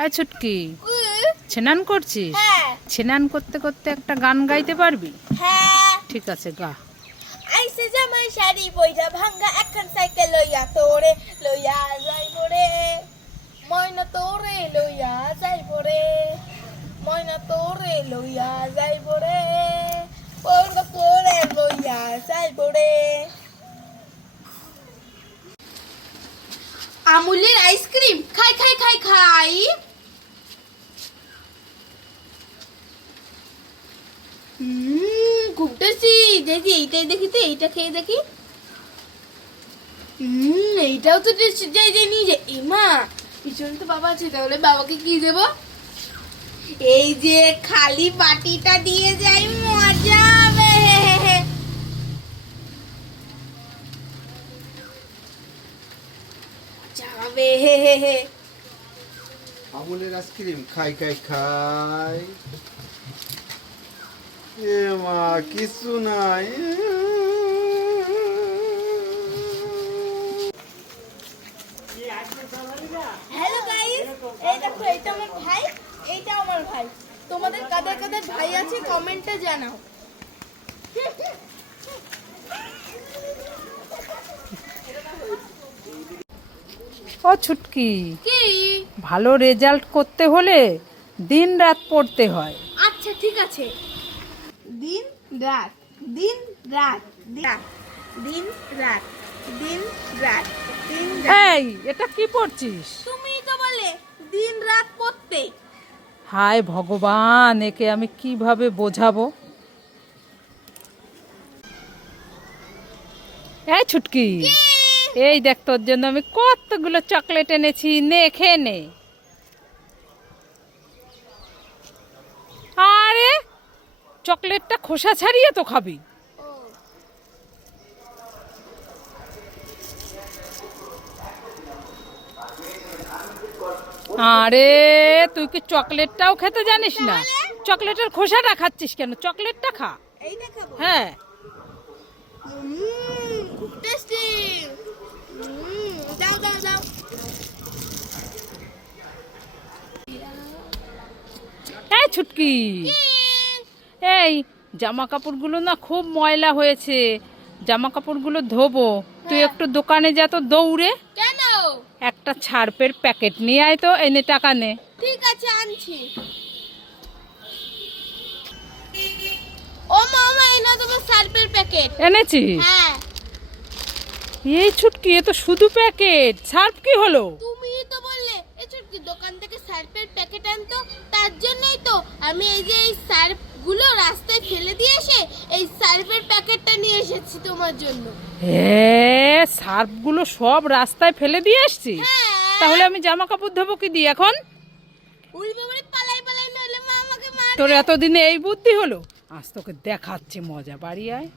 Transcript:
আয় ছুটকি, স্নান করছিস? স্নান করতে করতে একটা গান গাইতে পারবি? ঠিক আছে, গা। আইসে জামাই শাড়ি বইরা ভাঙ্গা এখন সাইকেল লইয়া তোরে লইয়া যাইব রে, ময়না তোরে লইয়া যাইব রে, ময়না তোরে লইয়া যাইব রে, ময়না তোরে লইয়া যাইব রে। আমুলের আইসক্রিম খাই খাই খাই খাই। খুব টেস্টি। দেখি এইটাই, দেখি তো এইটা খেয়ে দেখি। এইটাও তো টেস্টি। যাই যাই নিয়ে যাই। এমা পিছনে তো বাবা আছে, তাহলে বাবাকে কি দেব? এই যে খালি বাটিটা দিয়ে যাই, মজা হবে। যাবে হে হে হে। আমুলের আইসক্রিম খাই খাই খাই। এ মা কিছু নাই। হ্যালো গাইস, এই দেখো এটা আমার ভাই, এইটা আমার ভাই। তোমাদের কাদের কাদের ভাই আছে কমেন্টে জানাও। ও ছুটকি, কি? ভালো রেজাল্ট করতে হলে দিন রাত পড়তে হয়। আচ্ছা ঠিক আছে। দিন রাত, দিন রাত, দিন রাত, দিন রাত, দিন রাত। এই, এটা কি পড়ছিস? তুমিই তো বলে দিন রাত পড়তে। হায় ভগবান, একে আমি কিভাবে বোঝাবো? এই ছুটকি, এই দেখ তোর জন্য আমি কতগুলো চকলেট এনেছি, নে খেয়ে নে। আরে চকলেটটা খোসা ছাড়িয়ে তো খাবি। আরে তুই কি চকলেটটাও খেতে জানিস না? চকলেটের খোসাটা খাচ্ছিস কেন? চকলেটটা খা। এইটা খাবো? হ্যাঁ। খুব টেস্টি। দাও দাও দাও। এই ছুটকি, এই জামা কাপড়গুলো না খুব ময়লা হয়েছে, জামা কাপড়গুলো ধোবো। তুই একটু দোকানে যা তো দৌড়ে, কেন? একটা ছার্পের প্যাকেট নিয়ে আয় তো, এনে টাকা নে। ঠিক আছে, আনছি। ও মামা, এনে তোমার সার্ফের প্যাকেট। এনেছিস? হ্যাঁ। এই ছুটকি, এ তো শুধু প্যাকেট, সার্ফ কি হলো? তুমিই তো বললে এই ছোটকি দোকান থেকে সার্ফের প্যাকেট আনতো, তার জন্যই তো আমি এই যে এই সার্ফ গুলো রাস্তায় ফেলে দিয়ে এসে এই সার্ফের প্যাকেটটা নিয়ে এসেছি তোমার জন্য। হ্যাঁ, সার্ফগুলো সব রাস্তায় ফেলে দিয়ে এসছি। হ্যাঁ। তাহলে আমি জামা কাপড় ধোবো কি দিয়ে এখন? উড়বে উড়ে পালাই পালাই, নইলে মা আমাকে মারবে। তোর এতদিনে এই বুদ্ধি হলো? আজ তোকে দেখাচ্ছি মজা, বাড়ি আয়।